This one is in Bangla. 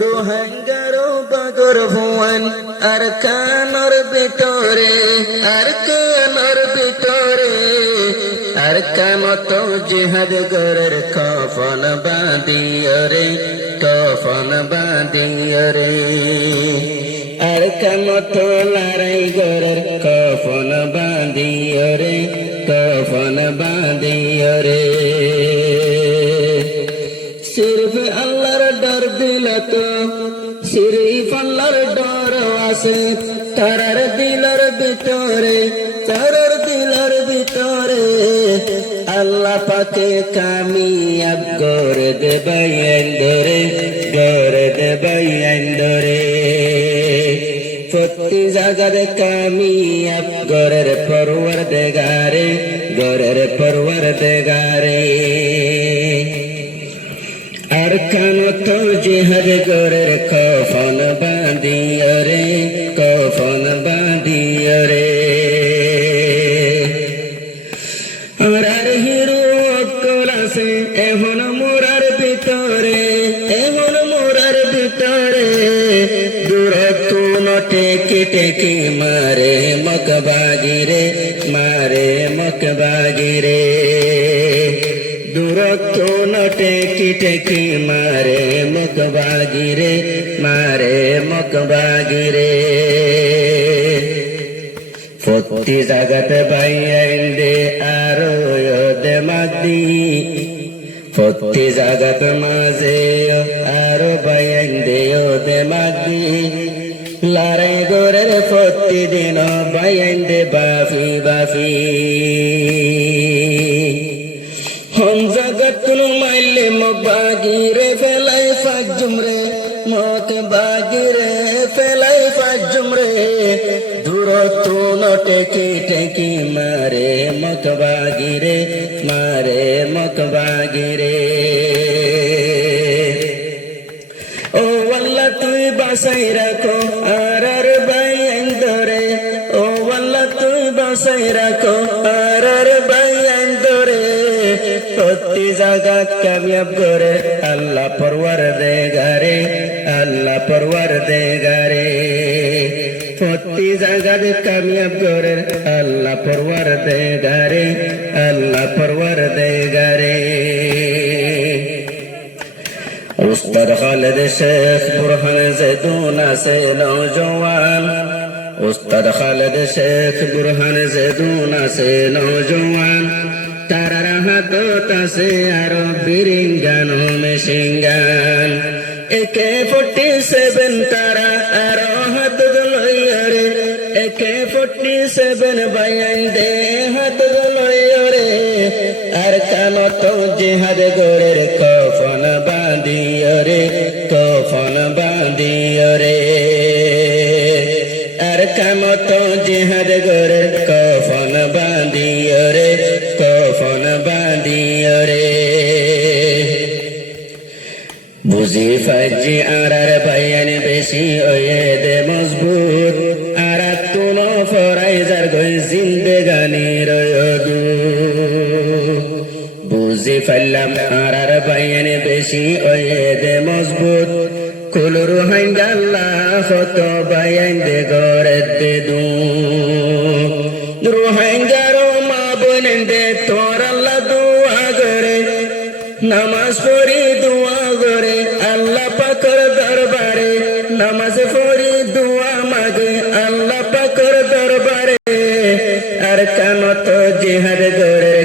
রোহাঙ্গারো বাগর ভুয়ান আর কানর ভিতরে আর কানর ভিতরে আর কামত জিহাদ গরের কফন বাঁধিও রে কফন বাঁধিও রে আর কামত লড়াই গরের কফন বাঁধিও রে কফন বাঁধিও রে सिर्फ अल्लाहर डर दिल तो सिर्फ अल्लाहर डर आसे तारार दिलर भितरे तारार दिलर भितरे अल्लाह पाके कामयाब करे देबै अंदरे करे देबै अंदरे प्रति জায়গার কামিয়াব গরের পরওয়ারদিগারে গরের পরওয়ারদিগারে আর কানত জিহাদ গরের কফন বাঁধিও রে কফন বাঁধিও রে আর হিরো অকল আছে এখন মোরার ভিতরে এখন মোরার ভিতরে দূরত্ব টেকে টেকে মারে মকবাগিরে মারে মকবাগিরে দূরত্ব টেকি টেকি মারে মকবাগিরে মারে মকবাগিরে প্রতি জাগাত বাইন্দে আরো দে মাদি প্রতি জাগাত মাঝে আরো বাইন্দে দে মাদি লড়াই গোরের প্রতিদিন বাইন্দে বাফি বাফি हम जगत माइले मकबागिरे फेलाई फाजुमरे मकबागिरे फेलाई फाजुमरे दूरत्व टेकी टेकी मारे मकबागिरे मारे मकबागिरे ओ वल्ला तुई बासाई राखो आरार बायंदरे ओ वल्ला तुई बासाई राखो आरार बायंदरे প্রতি জাগাত কামিয়াব করে আল্লাহ পরওয়ারদিগারে আল্লাহ পরওয়ারদিগারে প্রতি জাগাত কামিয়াব করে আল্লাহ পরওয়ারদিগারে আল্লাহ পরওয়ারদিগারে উস্তাদ খালেদ শেখ বুরহান জেদুন আছে নওজওয়ান উস্তাদ খালেদ শেখ বুরহান জেদুন আছে নওজওয়ান তারার হাতত আছে আরো বিরিঙ্গান মেশিনগান AK-47 তারা আরো হাতত লইরে AK-47 বাইন দে হাতত লইরে আর কানত জিহাদ গরের কফন বাঁধিও রে কফন বাঁধিও রে আর কামত জিহাদ গরের কফন বাঁধিও রে কফন বাঁধিও রে বুঝি ফাজি আরার বায়ান বেশি ওয়ে দে মজবুত আর তুন ফরাইজার গই জিন্দেগানি রয়দু বুঝি ফাইলাম আরার বায়ান বেশি ওয়ে দে মজবুত কুলুর হাঙ্গাল্লা হত বায়ান দে গরে দে দু রোহাঙ্গারো মা বনেন্দে তোর আল্লাহ দুয়া করে নামাজ পড়ি দুয়া করে আল্লাহ পাকের দরবারে নামাজ পড়ি দুয়া মাগে আল্লাহ পাকের দরবারে আর কানত জিহাদ করে